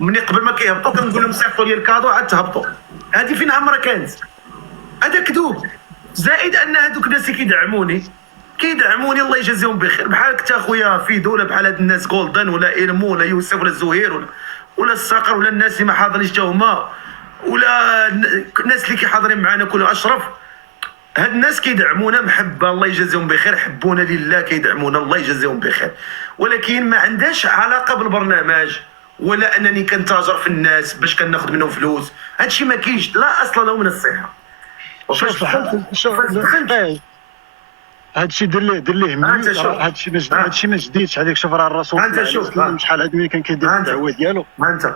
ملي قبل ما كيهبطوا كنقول لهم صيفطوا لي الكادو عاد تهبطوا. هذه فين عمرها كانت؟ هذا كذوب. زائد ان هذوك الناس اللي كيدعموني الله يجازيهم بخير، بحالك انت اخويا في دوله بحال هاد الناس جولدن ولا إلمو ولا يوسف ولا الزهير ولا الصقر ولا الناس اللي ما حاضرينش حتى هما ولا الناس اللي كيحاضرين معنا كله اشرف. هاد الناس كيدعمونا محبه الله يجازيهم بخير، حبونا لله كيدعمونا الله يجازيهم بخير، ولكن ما عندهاش علاقه بالبرنامج ولا انني كنتاجر في الناس باش كناخذ منهم فلوس. هادشي ما كاينش، لا اصل له من الصحه. شوف هادشي دير ليه مليون. هادشي ما جديدش عليك. شوف راه الرسول انت شوف شحال هاد ملي كان كيدير الدعوه ديالو. انت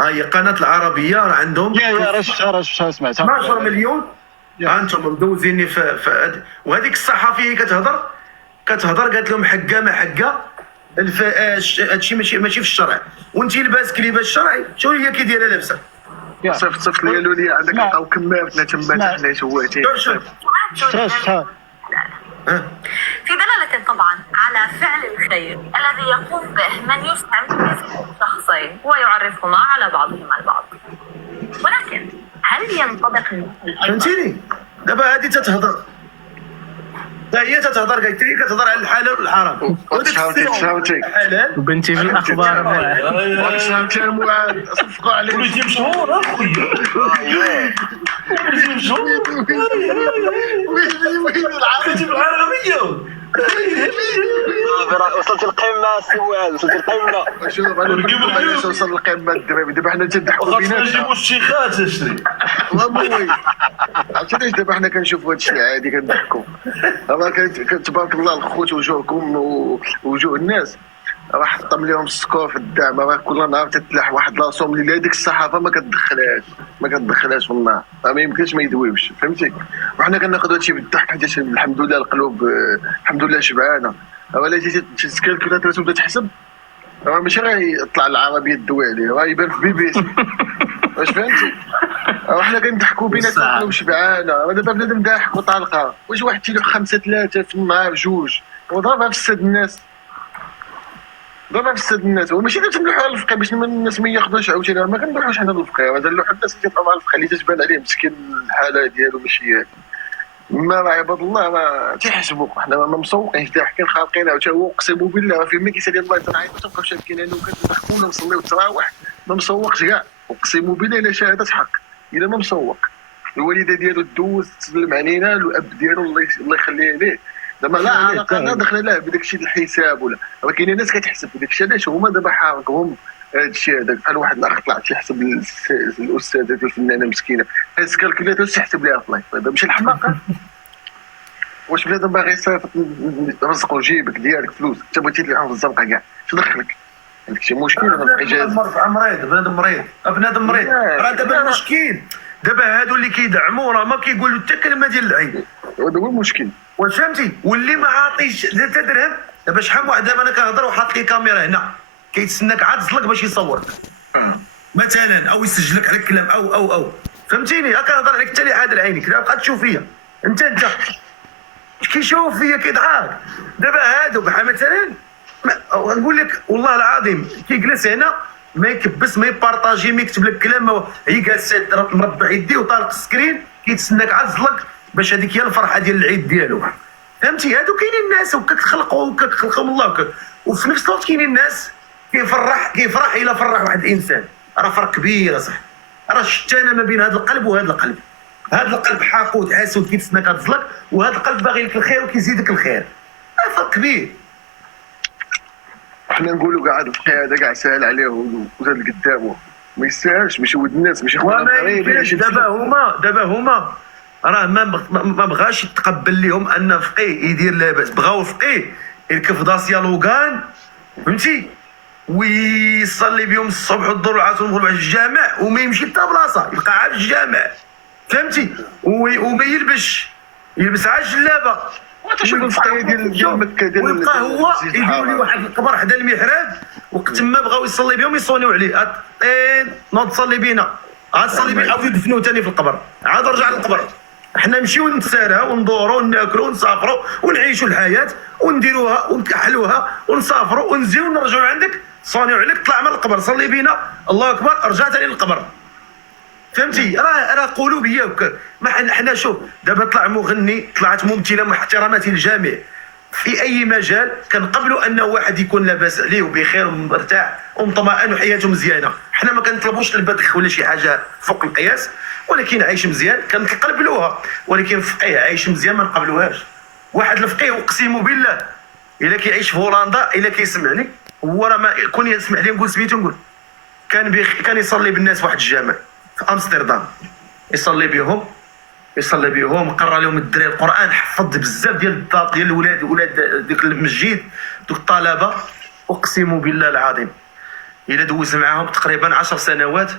هي قناه العربيه راه عندهم يا راه سمعتها 12 مليون. انتم مدوزيني في وهذيك الصحفيه اللي كتهضر قالت لهم حقه ما حقه هادشي ماشي في الشرع، وانت لاباس كليباس الشرعي شنو هي كيديرها لابسه. صيفط لي قالوا لي عندك لقاو كمامتنا تما حنا شواتين. شحال في دلالة طبعا على فعل الخير الذي يقوم به من يسهم شخصين ويعرفهما على بعضهما البعض. ولكن هل ينطبق فهمتيني؟ دابا هذه تتهضر هي تتهضر قالت لي كتهضر على الحلال والحرام. فهمتي حلال وبنتي في الاخبار فهمتي معاذ صفقوا عليه وليدي مشهور اخويا وليدي مشهور وليدي بالعربيه. وصلت القمه سي معاذ، وصلت القمه. شوف انا علاش وصل للقمه الدراري دابا حنا تنضحكوا خاصنا بيناتنا. نجيبوا الشيخات اشري والله عرفتي علاش دابا حنا كنشوفوا هادشي عادي كنضحكوا. راه تبارك الله الخوت وجوهكم ووجوه الناس راه حطم لهم السكور في الدعم. راه كل نهار تتلاح واحد لاصوم اللي هذيك الصحافه ما كتدخلهاش في النار. راه ما يمكنش ما يدويوش فهمتي. وحنا كناخذ هادشي بالضحك حيت الحمد لله القلوب الحمد لله شبعانه. ولا جيتي تسكالكولاتور تبدا تحسب راه ماشي غير يطلع العربيه الدوي عليه، راه يبان في BBC. واش فهمتي؟ حنا كنضحكوا بيناتنا القلوب شبعانه. راه دابا بنادم ضاحك وطالقه واش واحد تيلوح 5-3 في النهار جوج وضربها في السد الناس. وماشي تنلوحوا على الفقيه باش الناس ما ياخذوش عاوتاني. ما كنلوحوش حنا للفقيه، هذا نلوحوا الناس اللي كيطلعوا على الفقيه اللي تتبان عليه مسكين الحاله ديالو ماشي هذه. ما راه عباد الله ما تيحسبوا حنا ما مسوقينش ضاحكين خالقين عاوتاني. هو اقسم بالله راه في ما كيسالي الله تنعيط تبقاو شابكين انا وكنضحكوا ونصليو التراويح ما مسوقش كاع. اقسم بالله الا شهاده حق الا ما مسوق. الوالده ديالو دوز تسلم علينا، الاب ديالو الله يخليه ليه. زعما لا علاقه لا دخل له بداك الشيء الحساب ولا. راه كاينين ناس كتحسب بداك الشيء علاش هما دابا حارقهم هذا الشيء هذاك. بحال واحد الاخ طلع تيحسب الاستاذه الفنانه مسكينه هاز كالكوليتور تحسب ليها فلاي. هذا ماشي الحماقه. واش بنادم باغي يصيفط رزقو جيبك ديالك فلوس انت بغيتي تلعب في الزنقه كاع اش دخلك؟ عندك شي مشكل ولا في اجازه؟ بنادم مريض راه دابا المشكل دابا هادو اللي كيدعموا راه ما كيقولوا حتى كلمه ديال العين. هذا هو المشكل. واش فهمتي؟ واللي ما عاطيش حتى درهم دابا شحال واحد دابا انا كنهضر وحاط لي كاميرا هنا كيتسناك عاد تصلك باش يصورك مثلا او يسجلك على الكلام او فهمتيني. كنهضر عليك حتى اللي عادل عينيك لا بقى تشوف فيا انت كيشوف فيا كيضحك. دابا هادو بحال مثلا نقول لك والله العظيم كيجلس هنا ما يكبس ما يبارطاجي ما يكتب لك كلام هي جالس مربع يديه وطالق السكرين كيتسناك عاد تصلك باش هذيك هي الفرحه ديال العيد ديالو. فهمتي؟ هادو كاينين الناس وكتخلقهم الله وفي نفس الوقت كاينين الناس كيفرح الا فرح واحد الانسان. راه فرق كبير صح. راه شتانه ما بين هذا القلب وهذا القلب. هذا القلب حاقود حاسود كيتسناك تصلك وهذا القلب باغي لك الخير وكيزيدك الخير. راه فرق كبير. حنا نقولوا كاع هذا الفقيه هذا كاع ساهل عليه وزاد قدامه ما يستاهلش ماشي ود الناس ماشي خونا الغريب. دابا هما راه ما بغاش يتقبل لهم ان فقيه يدير لاباس. بغاو فقيه يركب داسيا لوغان فهمتي ويصلي بهم الصبح والظهر والعصر ويدخل على الجامع وما يمشي حتى بلاصه يبقى عاد في الجامع فهمتي وما يلبس عاد جلابه. شوف الفقيه ديال مكه ديال ويبقى هو يديروا لي واحد القبر حدا المحراب وقت ما بغاو يصلي بهم يصونيو عليه نوض تصلي بينا عاد تصلي بينا عاود يدفنوه ثاني في القبر عاد رجع للقبر. حنا نمشيو نتسارها وندوروا وناكلوا ونسافروا ونعيشوا الحياه ونديروها ونكحلوها ونسافروا ونزيو ونرجعوا عندك صونيو عليك، طلع من القبر صلي بينا الله اكبر، رجعت لي للقبر. فهمتي؟ راه قلوبيه ما حنا شوف دابا طلع مغني، طلعت ممثله مع احتراماتي للجميع في اي مجال، كنقبلوا انه واحد يكون لاباس عليه وبخير ومرتاح ومطمئن وحياته مزيانه. حنا ما كنطلبوش البذخ ولا شي حاجه فوق القياس، ولكن عايش مزيان كنقبلوها. ولكن فقيه عايش مزيان ما نقبلوهاش. واحد الفقيه اقسم بالله الا كيعيش في هولندا الا كيسمعني، هو راه ما كون يسمع لي نقول سميتو، نقول كان يصلي بالناس في واحد الجامع في امستردام، يصلي بهم قرا لهم الدراري القران، حفظ بزاف ديال الضابط ديال ولاد ديك المسجد دوك الطلبه. اقسم بالله العظيم الا دوز معاهم تقريبا 10 سنوات،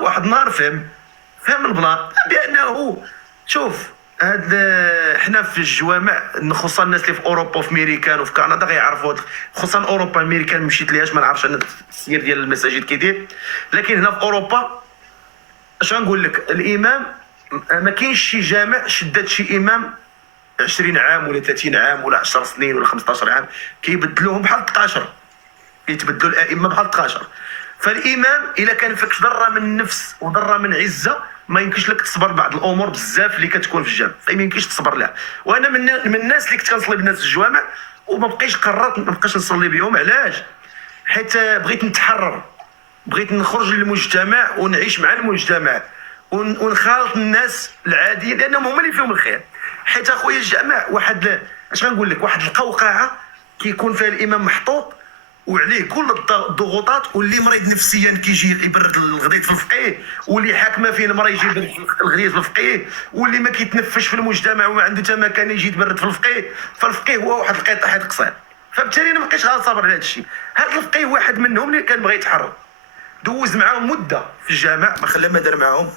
واحد النهار فهم البلان بانه شوف حنا في الجوامع، خصوصا الناس اللي في اوروبا وفي امريكان وفي كندا غيعرفوا، خصوصا اوروبا امريكان مشيت ليهاش ما نعرفش انا السير ديال المساجد كيدير. لكن هنا في اوروبا اش غنقول لك، الامام ما كاينش شي جامع شدات شي امام 20 عام ولا 30 عام ولا 10 سنين ولا 15 عام، كيبدلوهم بحال 12، كيتبدلوا الائمه بحال 12. فالامام الا كان فيك ذره من نفس وذره من عزه ما يمكنش لك تصبر بعض الامور بزاف اللي كتكون في الجامع، فما يمكنش تصبر لها. وانا من الناس اللي كنت كنصلي بالناس في الجوامع وما بقيتش قررت ما بقاش نصلي بهم. علاش؟ حيت بغيت نتحرر، بغيت نخرج للمجتمع ونعيش مع المجتمع ونخالط الناس العاديين لانهم هما اللي فيهم الخير. حيت اخويا الجامع واحد اش غنقول لك، واحد القوقعه كيكون فيها الامام محطوط وعليه كل الضغوطات، واللي مريض نفسيا كيجي يبرد الغديد في الفقيه، واللي حاكمه فيه المراه يجي يبرد الغديد في الفقيه، واللي ما كيتنفش في المجتمع وما عنده حتى مكان يجي يتبرد في الفقيه. فالفقيه هو واحد القطع حيت قصير. فبالتالي انا ما بقيتش غنصبر على هذا الشيء. هذا الفقيه واحد منهم اللي كان بغى يتحرر، دوز معاهم مده في الجامع ما خلى ما دار معاهم،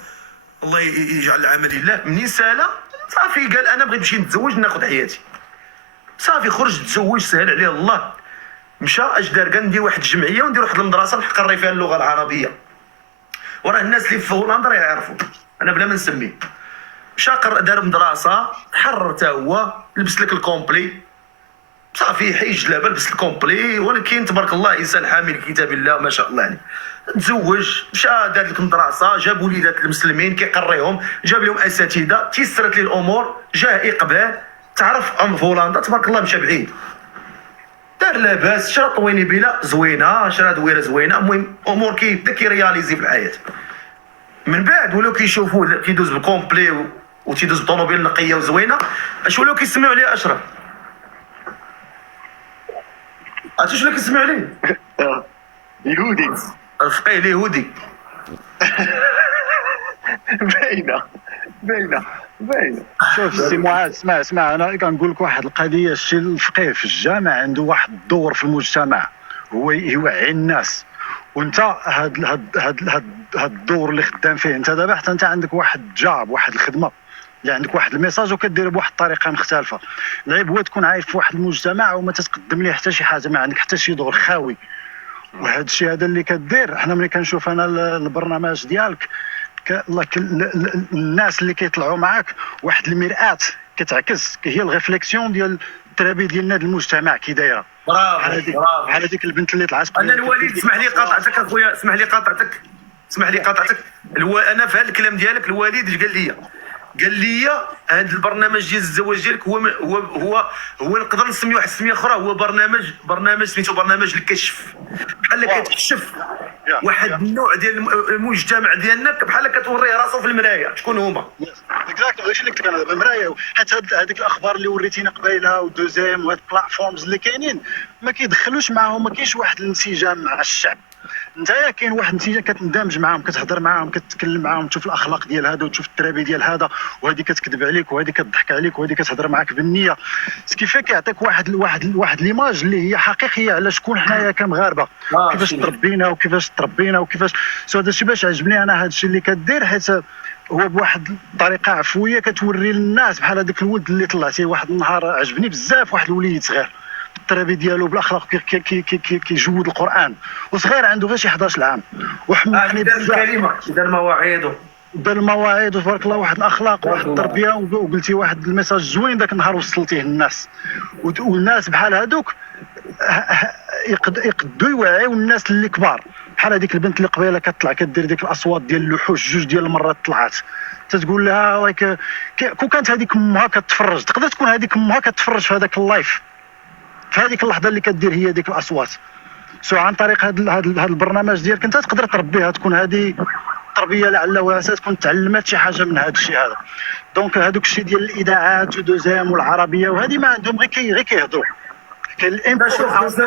الله يجعل العمل لله. منين سالا صافي قال انا بغيت نمشي نتزوج ناخذ حياتي، صافي خرج تزوج سهل عليه الله. مشى اش دار؟ قال ندير واحد الجمعيه وندير واحد المدرسه نقري فيها اللغه العربيه، وراه الناس اللي في هولندا راه يعرفوا انا بلا ما نسميه. مشى دار مدرسه، تحرر حتى هو، لبس لك الكومبلي صافي، حيد الجلابه لبس الكومبلي. ولكن تبارك الله انسان حامل كتاب الله ما شاء الله عليه. تزوج، مشى دار لك مدرسه، جاب وليدات المسلمين كيقريهم، جاب لهم اساتذه، تيسرت لي الامور، جاه اقبال، تعرف في هولندا تبارك الله مشى بعيد، دار لاباس، شرا طويني بلا زوينه، شرا دويره زوينه. المهم امور كيبدا كيرياليزي في الحياه. من بعد ولاو كيشوفوه كيدوز بالكومبلي وتيدوز بطوموبيل نقيه وزوينه، اش ولاو كيسمعوا عليه اشرف؟ عرفتي شنو كيسمعوا عليه؟ يهودي. الفقيه اليهودي. باينه. شوف سي معاذ، اسمع انا كنقول لك واحد القضيه. الشيء الفقيه في الجامع عنده واحد الدور في المجتمع، هو يوعي الناس. وانت هاد الدور اللي خدام فيه انت دابا، حتى انت عندك واحد جاب، واحد الخدمه اللي عندك واحد الميساج وكدير بواحد الطريقه مختلفه. العيب هو تكون عايش في واحد المجتمع وما تتقدم ليه حتى شي حاجه، ما عندك حتى شي دور خاوي. وهذا الشيء هذا اللي كدير، حنا ملي كنشوف انا البرنامج ديالك الناس اللي كيطلعوا معاك واحد المرآة كتعكس، هي الريفليكسيون ديال الترابي ديالنا المجتمع كي دايره. برافو بحال هذيك البنت اللي طلعت. انا الوالد، اسمح لي قاطعتك اخويا، اسمح لي قاطعتك. انا في هذا الكلام ديالك الوالد اش قال لي هذا البرنامج ديال الزواج ديالك هو نقدر نسميه واحد السميه اخرى، هو برنامج سميتو برنامج الكشف. بحال كتكشف واحد النوع ديال المجتمع ديالنا، بحال كتوريه راسو في المرايه شكون هما. اكزاكت، هادشي اللي قلت لك انا دابا المرايه. حيت هذيك الاخبار اللي وريتينا قبيله ودوزيام وهاد البلاتفورمز اللي كاينين ما كيدخلوش معاهم، ما كاينش واحد الانسجام مع الشعب. نتايا كاين واحد النتيجه كتندمج معاهم، كتهضر معاهم، كتكلم معاهم، تشوف الاخلاق ديال هذا وتشوف الترابي ديال هذا، وهذه كتكذب عليك وهذه كتضحك عليك وهذه كتهضر معاك بالنيه. سكيفا كيعطيك واحد ليماج اللي هي حقيقيه على شكون حنايا كمغاربه، كيفاش تربينا وكيفاش هذا الشيء باش عجبني انا هذا الشيء اللي كدير، حيت هو بواحد الطريقه عفويه كتوري للناس. بحال هذاك الولد اللي طلعتيه واحد النهار عجبني بزاف، واحد الوليد صغير الترابي ديالو بالاخلاق كيجود القران، وصغير عنده غير شي 11 عام وحمقني بزاف. الكلمه دار مواعيده بالمواعيد وتبارك الله، واحد الاخلاق واحد التربيه، وقلتي واحد الميساج زوين ذاك النهار وصلتيه للناس. والناس بحال هذوك يقدوا يوعيو الناس اللي كبار، بحال هذيك البنت اللي قبيله كتطلع كدير ديك الاصوات ديال اللوحوش 2 ديال المرات طلعت، تتقول لها لايك كون كانت هذيك امها كتفرج، تقدر تكون هذيك امها كتفرج في هذاك اللايف في هذيك اللحظه اللي كدير هي ديك الاصوات. سو عن طريق هذا البرنامج ديالك انت تقدر تربيها، تكون هذه تربيه لعل وعسى تكون تعلمات شي حاجه من هذا الشيء هذا. دونك هذوك الشيء ديال الاذاعات ودوزام والعربيه وهذه ما عندهم غير كيهضروا. كاين شوف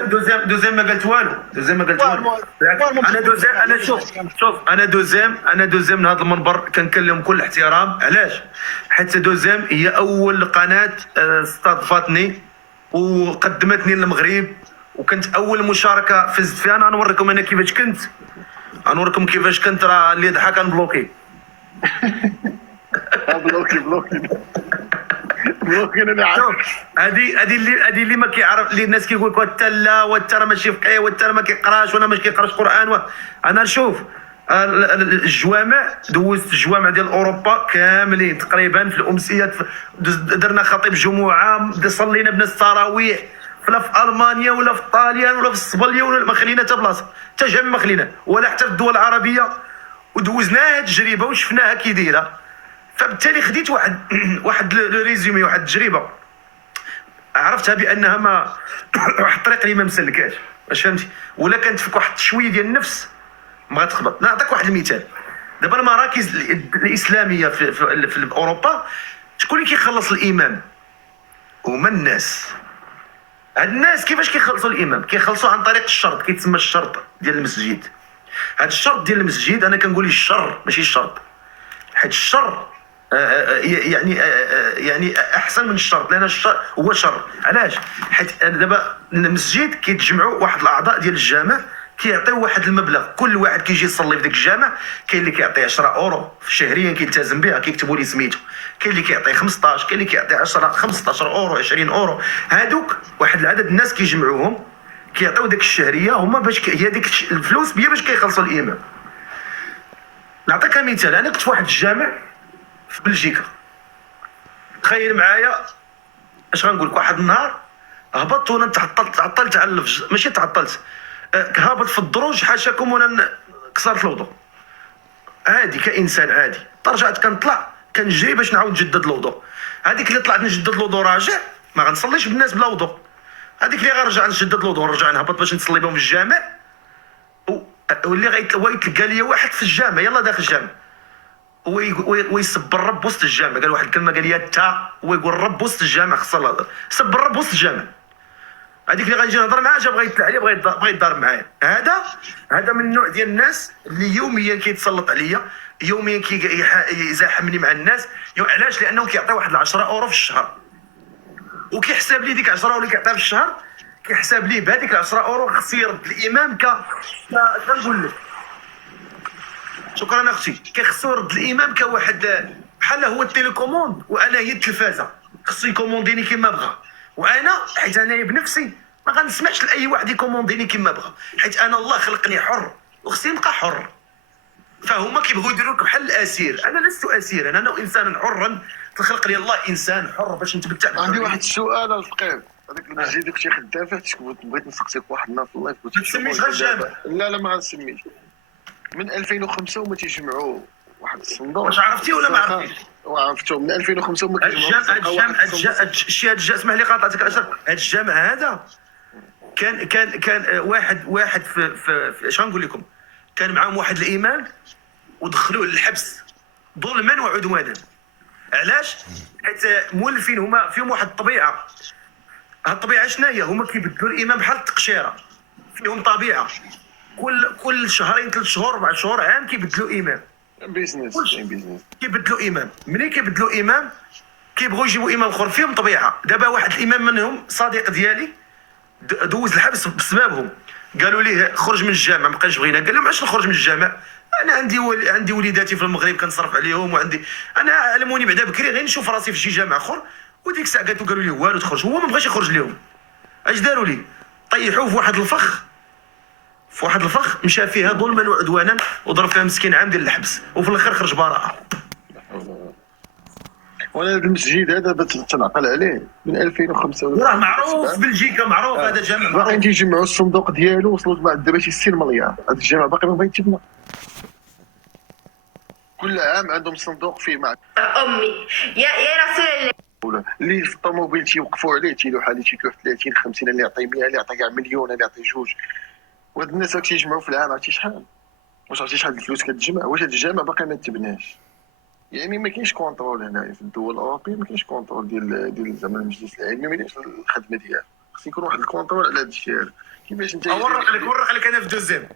دوزيام ما قلت والو، دوزيام ما قلت والو. انا دوزيام، انا شوف انا دوزيام من هذا المنبر كنكلم كل احترام. علاش؟ حتى دوزيام هي اول قناه استضافتني وقدمتني للمغرب، وكنت اول مشاركه فزت فيها. انا نوريكم انا كيفاش كنت، غنوريكم كيفاش كنت. راه اللي ضحك كنبلوكي. بلوكي انا عارف. هذه اللي ما كيعرف، اللي الناس كيقول لك وانت لا وانت راه ماشي فقيه وانت راه ما كيقراش وانا ماشي كيقراش قران انا نشوف الجوامع، دوزت الجوامع ديال اوروبا كاملين تقريبا في الامسيات، درنا خطيب جمعه، صلينا بناس التراويح لا في المانيا ولا في طاليان ولا في اسبانيا ولا ما خلينا حتى بلاصه، حتى جنب ما خلينا، ولا حتى في الدول العربيه، ودوزناها التجربه وشفناها كي دايره. فبالتالي خديت واحد ريزومي، واحد التجربه عرفتها بانها ما واحد الطريق اللي ما مسلكاش، واش فهمتي؟ ولا كانت فيك واحد شويه ديال النفس ما تخبط. نعطيك واحد المثال. دابا المراكز الاسلاميه في اوروبا شكون اللي كيخلص الامام؟ هما الناس. هاد الناس كيفاش كيخلصوا الامام؟ كيخلصوا عن طريق الشرط، كيتسمى الشرط ديال المسجد. هاد الشرط ديال المسجد انا كنقول الشر ماشي الشرط، حيت الشر يعني احسن من الشرط، لان الشر هو شر. علاش؟ حيت دابا المسجد كيتجمعوا واحد الاعضاء ديال الجامع كيعطيو واحد المبلغ، كل واحد كيجي يصلي في ديك الجامع كاين اللي كيعطي 10 اورو شهريا كيلتزم بها، كيكتبوا ليه سميتو، كاين اللي كيعطي 15، كاين اللي كيعطي 10 15 اورو 20 اورو. هادوك واحد العدد الناس كيجمعوهم كيعطيو ديك الشهريه هما باش هي ديك الفلوس هي باش كيخلصوا الامام. نعطيك مثال. انا كنت في واحد الجامع في بلجيكا، تخيل معايا اش غنقول لك. واحد النهار هبطت وانا تعطلت على اللفج، ماشي تعطلت، هابط في الدروج حاشاكم وانا كسرت الوضوء عادي كانسان عادي. رجعت كنطلع كنجري باش نعاود نجدد الوضوء. هذيك اللي طلعت نجدد الوضوء راجع ما غنصليش بالناس بلا وضوء، هذيك اللي غنرجع نجدد الوضوء ونرجع نهبط باش نصلي بهم في الجامع. واللي غيتلقى لي واحد في الجامع يلا داخل الجامع ويسب الرب وسط الجامع، قال واحد الكلمه قال لي تا، ويقول الرب وسط الجامع، خصنا سب الرب وسط الجامع. هذيك اللي غنجي نهضر معاه جا بغا يطلع عليا بغا يضارب معايا. هذا من النوع ديال الناس اللي يوميا كيتسلط عليا، يوميا كيزاحمني مع الناس. علاش؟ لانه كيعطي واحد 10 اورو في الشهر، وكيحسب لي ديك 10 اورو اللي كيعطيها في الشهر كيحسب لي بهذيك 10 اورو خص يرد الامام كنقول لك شكرا اختي، كيخصو يرد الامام كواحد بحال هو التيليكوموند وانا هي التلفازه، خصو يكومونديني كما بغا. وانا حيت انا بنفسي ما غنسمعش لاي واحد يكومونديني كما بغا، حيت انا الله خلقني حر وخصني نبقى حر. فهما كيبغيو يديروا لك بحال الاسير، انا لست اسيرا، انا انسانا حرا خلق لي الله انسان حر باش نتمتع. عندي واحد السؤال الفقير، هذاك المسجد اللي كنتي خدام فيه بغيت نسقسيك واحد النهار في اللايف. ما تسميش غير الجامع. لا ما غنسميش. من 2005 هما تيجمعوا واحد الصندوق. واش عرفتي ولا ما عرفتيش؟ عرفتو من 2005 هما كيجمعوا الشيء هذا الجامع، اسمح لي قاطعتك اشرف. هذا الجامع هذا كان واحد في اش غنقول لكم، كان معاهم واحد الامام ودخلوه للحبس ظلما وعدوانا. علاش؟ حيت مولفين هما فيهم واحد الطبيعه. هاد الطبيعه شنو هي؟ هما كيبدلوا الامام بحال التقشيره، فيهم طبيعه كل شهرين 3 شهور 4 شهور عام كيبدلوا امام. بيزنس كيبدلوا امام. ملي كيبدلوا امام كيبغوا يجيبوا امام اخر فيهم طبيعه. دابا واحد الامام منهم صديق ديالي دوز الحبس بسببهم، قالوا ليه خرج من الجامع، ما بقاش بغينا. قال لهم علاش نخرج من الجامع؟ انا عندي وليداتي في المغرب كنصرف عليهم، وعندي انا علموني بعدا بكري غير نشوف راسي في شي جامع اخر. وديك الساعه قالوا لي والو تخرج، هو ما بغاش يخرج لهم. اش داروا لي؟ طيحوه في واحد الفخ مشى فيها ظلما وعدوانا وضرب فيها مسكين عام ديال الحبس، وفي الاخر خرج براءه. وانا هذا المسجد هذا تنعقل عليه من 2005 وراه معروف في بلجيكا، معروف هذا جامع باقي معروف. تيجمعوا الصندوق ديالو، وصلوا دابا شي 60 مليار. هذا الجامع باقي ما بغا يتبنى. كل عام عندهم صندوق فيه مع امي يا رسول الله. اللي في الطوموبيل تيوقفوا عليه تيلوح عليه تيلوح 30 50، اللي يعطي 100، اللي يعطي كاع مليون، اللي يعطي جوج. وهاد الناس راك تيجمعوا في العام عرفتي شحال؟ واش عرفتي شحال الفلوس كتجمع؟ واش هاد الجامع باقي ما تبناش؟ يعني ما كاينش كونترول هنايا في الدول الاوروبيه، ما كاينش كونترول ديال زعما المجلس العلمي، ما دايرش الخدمه ديالو. خص يكون واحد الكونترول على هاد الشيء هذا. كيفاش انت ورق لك انا في دوزيام.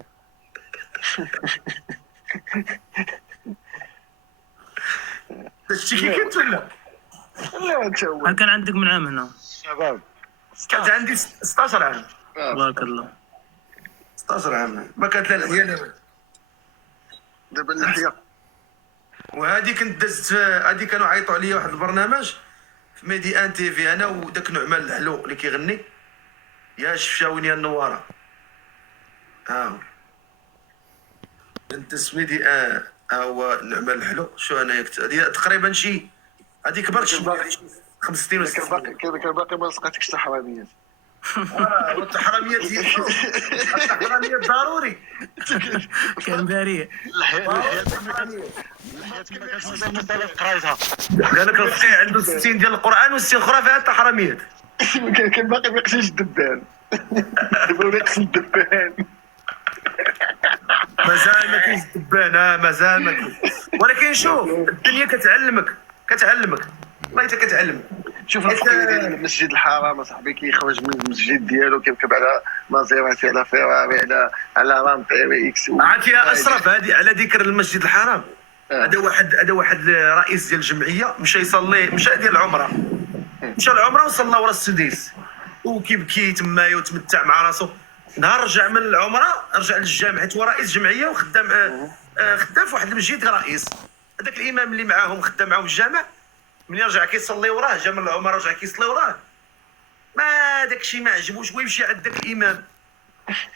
هادشي كي كنت ولا؟ لا انت هو هل كان عندك من عام هنا؟ شباب. كانت عندي 16 عام. بارك الله. 16 عام ما كانت لا العيال. دابا اللحيه وهذه كنت دزت هذه كانوا عيطوا عليا واحد البرنامج في ميدي ان تي في، انا وداك نعمان الحلو اللي كيغني يا شفشاوين يا النواره. انت سميتي هو نعمان الحلو. شو انا هذه تقريبا شي هذه كبرت شويه 65 ولا 60. كان باقي ما لقيتكش حتى حراميات. والتحرميات هي التحرميات ضروري. كان بريء. قال لك الفقيه عنده 60 ديال القران و60 اخرى فيها التحرميات. كان باقي ما يقسمش الدبان. دابا ولا يقسم الدبان. مازال ما كاينش الدبان. مازال ما كاين. ولكن شوف الدنيا كتعلمك والله حتى كتعلم. شوف الفقيه ديال المسجد الحرام اصاحبي كيخرج من المسجد ديالو كيركب على مازيراتي على فيراري على رامبي اكس. عرفتي يا اشرف هذه على ذكر المسجد الحرام. هذا واحد رئيس ديال الجمعيه مشى يصلي، مشى ديال العمره، مشى العمره وصلى ورا السديس وكيبكي تما وتمتع مع راسو. نهار رجع من العمره رجع للجامع حيت هو رئيس جمعيه وخدام خدام في واحد المسجد كرئيس. هذاك الامام اللي معاهم خدام معاهم في الجامع، ملي رجع كيصلي وراه جا من العمره رجع كيصلي وراه، ما داكشي ما عجبوش ويمشي عند داك الامام.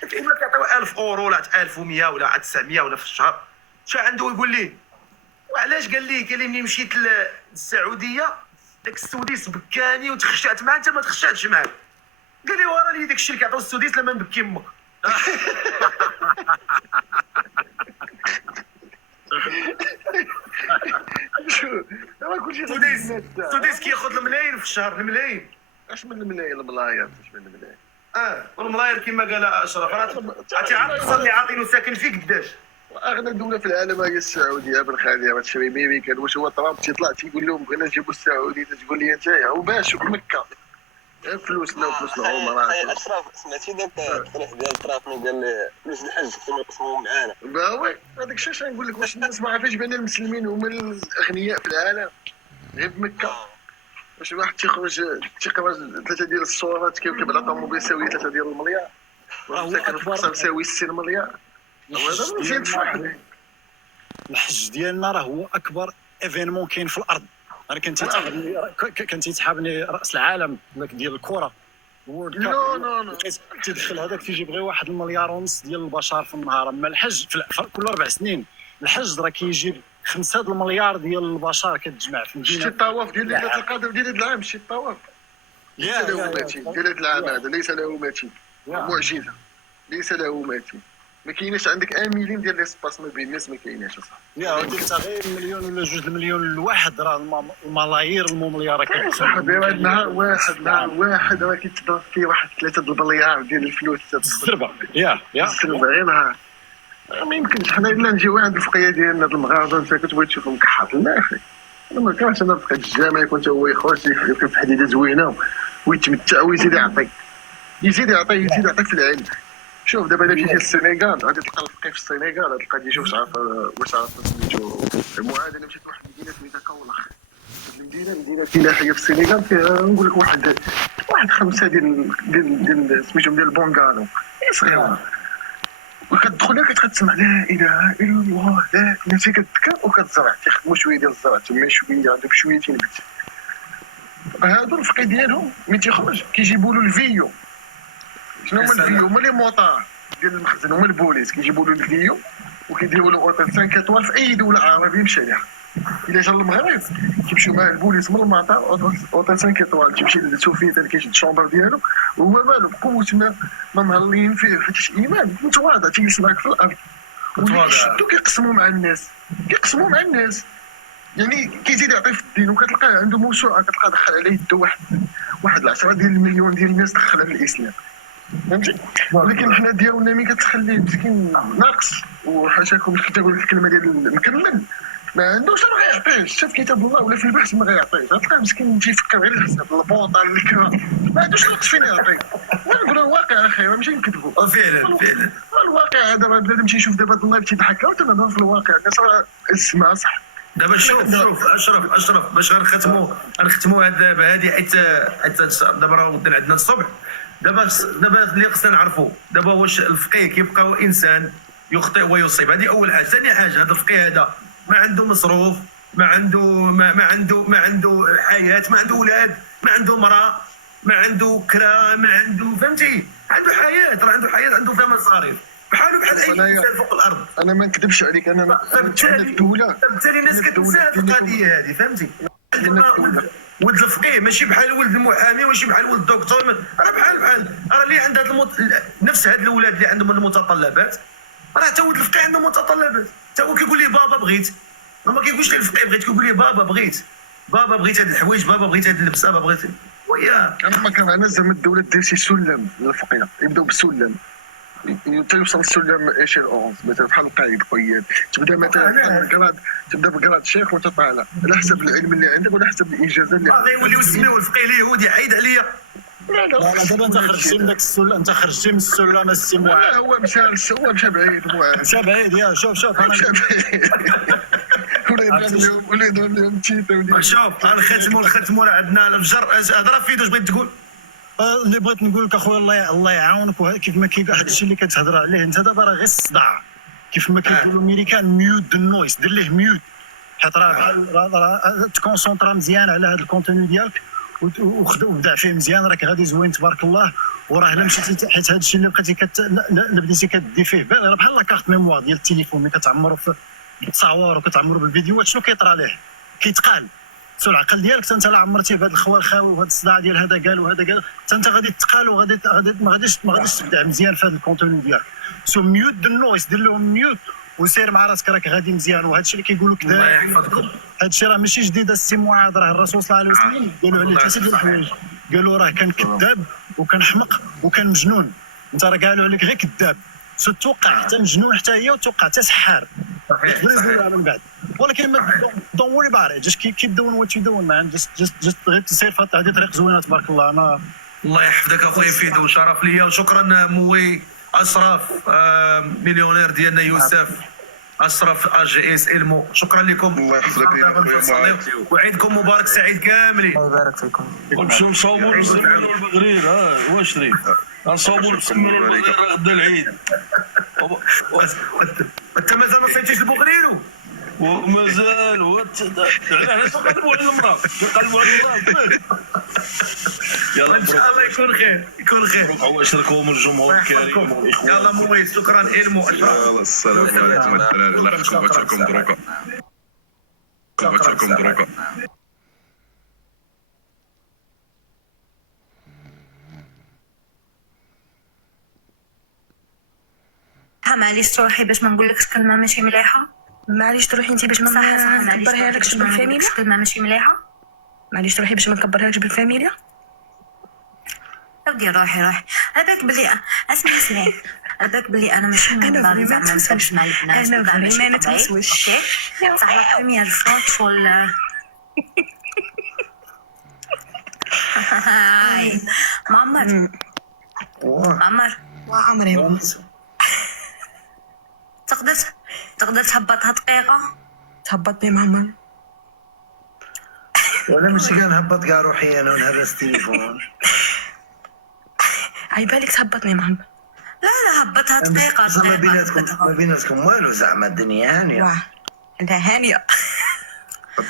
داك الامام كيعطيو 1000 اورو ولا 1100 ولا 900 ولا في الشهر. مشى عنده ويقول ليه وعلاش؟ قال لي ملي مشيت للسعوديه داك السوديس بكاني وتخشعت معاه، انت ما تخشعتش معاه. قال لي ورا لي داك الشيء اللي كيعطيو السوديس لما نبكي امك. السوديس كياخذ الملايين في الشهر، الملايين. اش من الملايين الملاير اش من الملايين. والملاير كما قال اشرف عرفتي عارف اللي عاطينو ساكن فيه قداش. اغنى دوله في العالم هي السعوديه بالخاليه. تشري ميريكان. واش هو ترامب تيطلع تيقول لهم بغينا نجيبوا السعوديه، تقول لي انت وباش مكه فلوسنا وفلوس العمرات. اشرف سمعتي داك التصريح ديال ترامب اللي قال لي فلوس الحج خصهم يقسموهم معانا؟ باوي هذاك الشيء اش نقول لك. واش الناس ما عارفاش بان المسلمين هما الاغنياء في العالم غير بمكه؟ واش واحد تيخرج 3 ديال الصورات كيركب على طوموبيل يساوي 3 ديال المليار، وساكن في قصر يساوي 60 مليار. هذا مزيان تفرح. الحج ديالنا راه هو اكبر ايفينمون كاين في الارض. انا كنت يتحابني راس العالم ديال الكره وورد كاب. نو تدخل هذاك تيجيب غير 1.5 مليار ديال البشر في النهار. اما الحج كل 4 سنين الحج راه كيجيب 5 المليار ديال البشر كتجمع في المدينه. شتي الطواف ديال ليله القدر ديال هذا العام، شتي الطواف ليس له ماتين ديال هذا العام هذا، ليس له ماتين. معجزه ليس له ماتين. ما كايناش عندك 1 مليون ديال ليسباس ما بين الناس، ما كايناش اصاحبي. ديك غير مليون ولا 2 المليون الواحد راه الملايير المليار صاحبي. هذا نهار واحد راه كيتضرب فيه واحد 3 المليار ديال الفلوس الزربه. الزربه غير نهار. ما يمكنش حنا الا نجيو عند الفقيه ديالنا هاد المغاربه. انت كتبغي تشوفهم كحاط لا اخي. انا ما كانش انا فقيه الجامع يكون حتى هو يخرج يفكر في حديده زوينه ويتمتع ويزيد يعطيك يزيد يعطيك في العلم. شوف دابا الا مشيتي للسنغال غادي تلقى الفقيه في السنغال غادي تلقى شوف واش عارف سميتو المعاد. انا مشيت لواحد المدينه سميتها كولخ. المدينه فلاحيه في السنغال فيها نقول لك واحد 5 ديال سميتهم ديال البونغالو صغيره. وكتدخل كتسمع لا اله الا الله، لا الناس كتذكر وكتزرع تيخدموا شويه ديال الزرع تما شويه عندهم شويه تينبت. هادو الفقيه ديالهم ملي تيخرج كيجيبوا له الفيو. شنو هما الفيو؟ هما لي موطار ديال المخزن، هما البوليس كيجيبوا له الفيو وكيديروا له اوتيل 5 اطوال في اي دوله عربيه مشى ليها. الا جا المغرب كيمشيو مع البوليس من المطار اوطيل 5 ايطوال، تيمشي للسوفيت اللي كيشد الشومبر ديالو وهو مالو بقوه ما مهلين فيه حيت ايمان متواضع تيجلس معاك في الارض كيشدو كيقسموا مع الناس يعني كيزيد يعطي في الدين وكتلقاه عنده موسوعه كتلقاه دخل عليه يدو واحد 10 ديال المليون ديال الناس دخلها في الاسلام فهمتي. ولكن حنا ديالنا ملي كتخليه مسكين ناقص وحاشاكم كي تقول الكلمه ديال مكمل ما عندوش ما غيعطيش، شاف كتاب الله ولا في البحث ما غيعطيش، غتلقاه مسكين تيفكر غير الحساب البوطه الكرا ما عندوش الوقت فين يعطي. ونقولوا الواقع اخي ماشي نكذبوا فعلا الواقع هذا بنادم تيشوف دابا الله تيضحك وانت نهضر في الواقع الناس راه السماء صح. دابا شوف اشرف باش غنختموا هذه حيت دابا راه ودنا عندنا الصبح. دابا اللي خصنا نعرفوا دابا واش الفقيه كيبقى هو انسان يخطئ ويصيب، هذه اول حاجه. ثاني حاجه هذا الفقيه هذا ما عنده مصروف، ما عنده حياه، ما عنده اولاد، ما عنده مراه، ما عنده كرا، ما عنده فهمتي، عنده حياه، راه عنده حياه عنده فيها مصاريف بحال اي انسان فوق الارض. انا ما نكذبش عليك، انا في الدوله بالتالي الناس كتنسى هذه القضيه هذه فهمتي. ولد الفقيه ماشي بحال ولد المحامي ماشي بحال ولد الدكتور، راه بحال راه اللي عند نفس هاد الاولاد اللي عندهم المتطلبات، راه حتى ولد الفقيه عنده متطلبات، حتى هو كيقول لي بابا بغيت، ما كيقولش لي الفقيه بغيت، كيقول لي بابا بغيت هاد الحوايج، بابا بغيت هاد اللبسه، بابا بغيت وياه. انا ما كنعناش زعما الدوله دير شي سلم للفقيه، يبداو بالسلم توصل السلم ايشيل 11 مثلا بحال القايد قياد، تبدا مثلا بكراد، تبدا بكراد شيخ وانت طالع على حسب العلم اللي عندك ولا حسب الاجازه اللي عندك. غيوليو يسميوه الفقيه اليهودي، عيد عليا. لا دابا انت خرجتي من داك السلم، انت خرجتي من السلم السي معاذ. هو مشى بعيد مشى بعيد يا شوف انا مشى بعيد ولا يدور لهم تيتا. شوف الختموا راه عندنا الفجر. هضره في واش بغيت تقول؟ اللي بغيت نقول لك اخويا الله يعاونك، كيف ما كيقول هذا الشيء اللي كتهضر عليه انت دابا راه غير الصداع، كيف ما كيقولوا الميريكان ميوت النويز، دير ليه ميوت حيت راه تكونسونطرا مزيان على هذا الكونتوني ديالك وبدع فيه مزيان، راك غادي زوين تبارك الله. وراه الا مشيتي حيت هذا الشيء اللي بقيتي بديتي كدي فيه بال راه بحال لاكارت ميموار ديال التليفون ملي كتعمروا في التصاور وكتعمروا بالفيديوهات، شنو كيطرى ليه؟ كيتقال سو العقل ديالك انت لا عمرتي بهذا الخوال خاوي وهذا الصداع ديال هذا قال وهذا قال، انت غادي تقال وغادي ما غاديش تبدع مزيان في هذا الكونتوني ديالك. سو ميوت النويز، دير لهم ميوت وسير مع راسك راك غادي مزيان. وهذا الشيء اللي كيقولوا كذا الله يحفظكم، هذا الشيء راه ماشي جديد السي معاذ، راه الرسول صلى الله عليه وسلم قالوا عليه حتى ديال الحوايج، قالوا راه كان كذاب وكان حمق وكان مجنون. انت راه قالوا عليك غير كذاب، سو توقع حتى مجنون حتى هي وتوقع حتى سحار صحيح من بعد. ولكن دون وري بار جست كيب دوين وات يو دوين مان، جست غير تسير في هذه طريق زوينه تبارك الله. انا الله يحفظك اخويا فيدو، شرف ليا وشكرا موي اشرف مليونير ديالنا يوسف اشرف AGS إلمو، شكرا لكم. الله يحفظك وعيدكم مبارك سعيد كاملين. الله يبارك فيكم. ونمشيو نصوموا المسلمين والمغرب. واش دري نصوموا المسلمين والمغرب راه غدا العيد. انت مازال ما صيتيش البوغريرو ومازال علاش نقلبوا على المراه، نقلبوا على المراه. يلا ان شاء الله يكون خير مبروك عواشركم الجمهور الكريم والاخوان. يلا مويس شكرا إلمو اشرف. يلا السلام عليكم الدراري، الله يحفظكم ويوفقكم دروكا. معليش تروحي باش ما نقولكش كلمه ماشي مليحه. معليش تروحي انت باش ما نكبرها لكش بالفاميليا. كلمه ماشي مليحه. معليش تروحي باش ما نكبرها لكش بالفاميليا. ودي روحي على بالك بلي اسمعي على بالك بلي انا ماشي من فريمون زعما ما نسمعش مع البنات. انا فريمون ما نتمسوش. اوكي صح لا بروميير فوا تفول هاي معمر وعمري تقدر تهبطها دقيقه. تهبطني معمر ولا مش كنهبط كاع روحي انا ونهرس التليفون. عيبالك تهبطني معمر. لا هبطها دقيقه. ما بيناتكم والو زعما الدنيا هانيه. واه لا هانيه.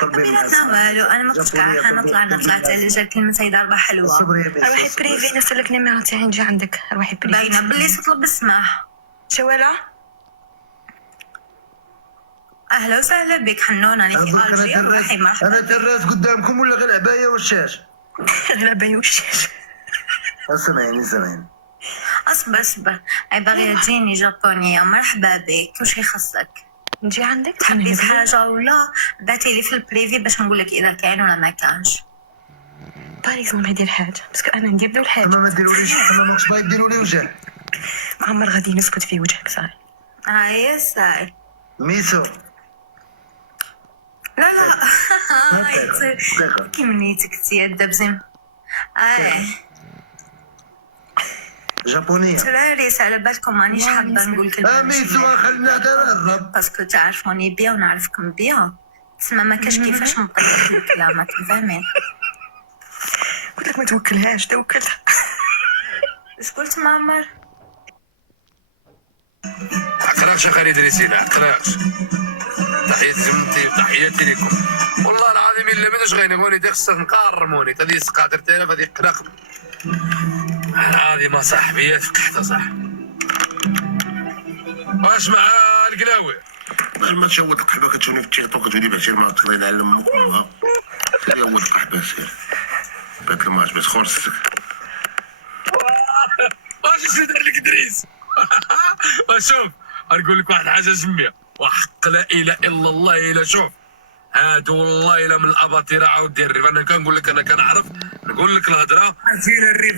طلبي الناس والو انا ما كنتش كاع نطلع على جال كلمه سيده ضربه حلوه. روحي بريفي نرسلك نيميرو تاعي نجي عندك. روحي بريفي باينه بلي تطلب السماح. شوالا اهلا وسهلا بك حنون. انا في الجي روحي انا مرحبا. تراس قدامكم ولا غير عبايه والشاش؟ غلبة وشاش. سامعيني اصبر اي باغية تجيني جابونية. مرحبا بك، وش يخصك؟ نجي عندك حبيت حاجة ولا بعتيلي في البريفي باش نقولك اذا كاين ولا ما كانش. باريكس ما يدير حاجه باسكو انا ندير له الحاجه. ما ديروليش، ما ماكش باغي ديروا لي وجه. معمر غادي نسكت في وجهك صاي. هاي ساي. ميسو لا كي منيتك تي الدبزم. جابونيه. تراريس على بالكم مانيش حابة نقول كلمة ميسو خلينا نهضر. باسكو تعرفوني بيا ونعرفكم بيا، تسمى ما كاش كيفاش نبقى نقول كلامك فاهمين. قلت لك ما توكلهاش توكلها. اش قلت معمر؟ عقراكش اخي ادريسي، لا عقراكش. تحياتي زمتي وتحياتي لكم. والله العظيم الا ما داش غينبوني ديك خصك نقارموني هذه سقاطر تاعنا هذه قراق. هذه ما صاحبي فقحتها صح. واش مع القلاوي؟ ما تشوت القحبه كتشوفني في التيك توك كتولي بشير ما تقدر على امك وامها. سير ولد القحبه سير. بات الماش بس خرصتك. واش دار لك ادريس؟ شوف نقول لك واحد الحاجه جميه وحق لا اله الا الله. الا شوف هادو والله الا من الاباطره عاود دير الريف. انا كنقول لك انا كنعرف نقول لك الهضره. عرفتينا الريف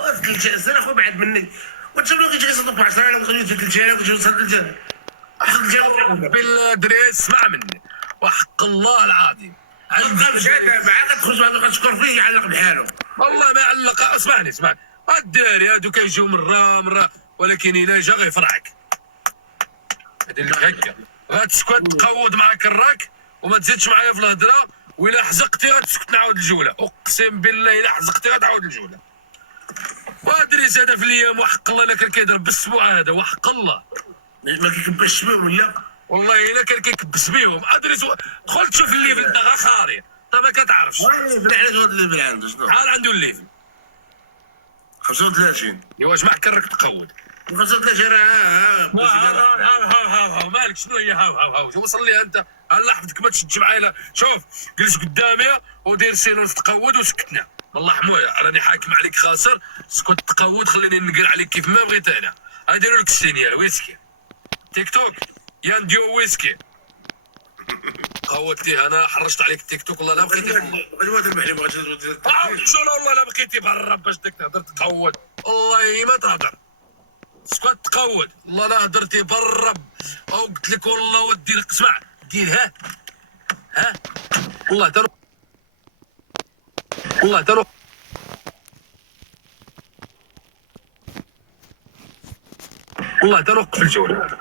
وفد الجزائر اخو بعد مني وتشوف لو كيجي يصدق 10 على وصل في الجزائر وكيجي يوصل للجزائر. بالدريس اسمع مني وحق الله العظيم. غنبقى مشاهده معاك تخرج واحد غتشكر فيه يعلق بحاله. والله ما علق. اسمعني الدراري هادو كيجيو مره ولكن الا جا غيفرعك. هادي اللي هكا غتسكت تقود معاك الراك وما تزيدش معايا في الهضره. وإلا حزقتي غتسكت نعاود الجوله. اقسم بالله الا حزقتي غتعاود الجوله. وادريس هذا في الايام وحق الله الا كان كيضرب بالسبوع هذا وحق الله ما كيكبش بهم ولا والله الا كان كيكبس بهم. ادريس دخل تشوف الليفل انت غا خاري انت ما كتعرفش. الليفل علاش هذا الليفل عنده شنو؟ شحال عنده الليفل؟ 35. ايوا اش معك كرك تقود 35 هاو مالك شنو هي هاو وصل ليها انت. هلا حفظك ما تشدش معايا. شوف جلس قدامي ودير سيلونس تقود وسكتنا. والله حمويا راني حاكم عليك خاسر. اسكت تقود خليني نقل عليك كيف ما بغيت انا. نديرو لك السينيال ويسكي تيك توك يانديو ويسكي. قودتيه انا حرشت عليك التيك توك والله لا بقيتي الواد المحلي بغيت شنو والله لا بقيتي برا باش بدك تهضر تقود. والله ما تهضر اسكت تقود. والله لا هضرتي برا او قلت لك والله ودي لك. اسمع دير ها والله تروق في الجوله.